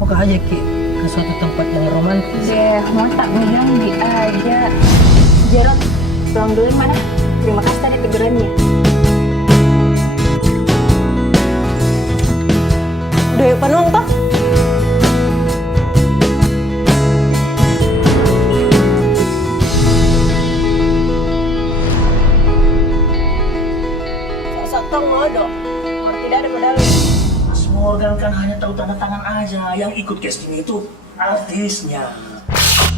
Mau aja Ki ke suatu tempat yang romantis. Deh, mau tak bilang diajak. Jarot, pulang dulu mana? Terima kasih tadi tegurannya. Udah yuk penuh toh? Sok-sok ngodo, kalau tidak ada pedali. Mas Morgan kan hanya tahu tanda tangan aja. Yang ikut casting itu artisnya.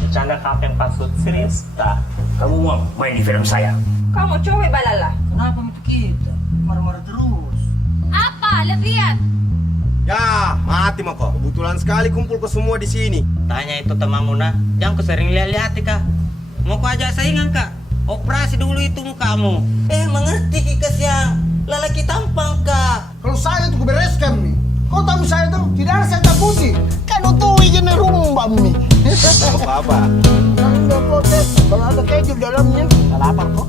Bercanda kapten pasut serius tak? Kamu mau main di film saya? Kamu cowok balala. Kenapa itu kita? Marah-marah terus. Apa? Lihat. Ya, mati mah kok. Kebetulan sekali kumpul ke semua di sini. Tanya itu temanmu nah, jangan kau sering lihat-lihat kak. Mau kau ajak saingan kak? Operasi dulu itu mukamu. Mengerti kika siang. Lelaki tampang kak. Kalau saya tuh bereskan nih. Kau tahu saya tuh tidak ada saya takuti. Kan itu ikan rumba nih. Apa-apa? Enggak kok tes. Kalau ada keju dalamnya. Tak lapar kok.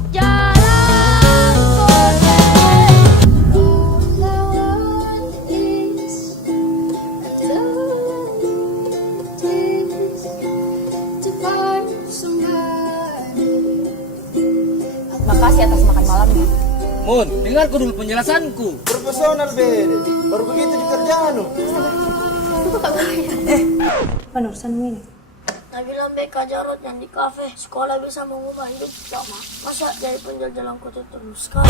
Makasih atas makan malamnya. Mun, dengarku dulu penjelasanku. Profesional bede. Baru begitu di kerjaan lo. Itu tak bayar. Apa urusanmu ini? Nabila BK Jarot yang di kafe sekolah bisa mengubah hidup sama masa jadi penjajah kota terus kan.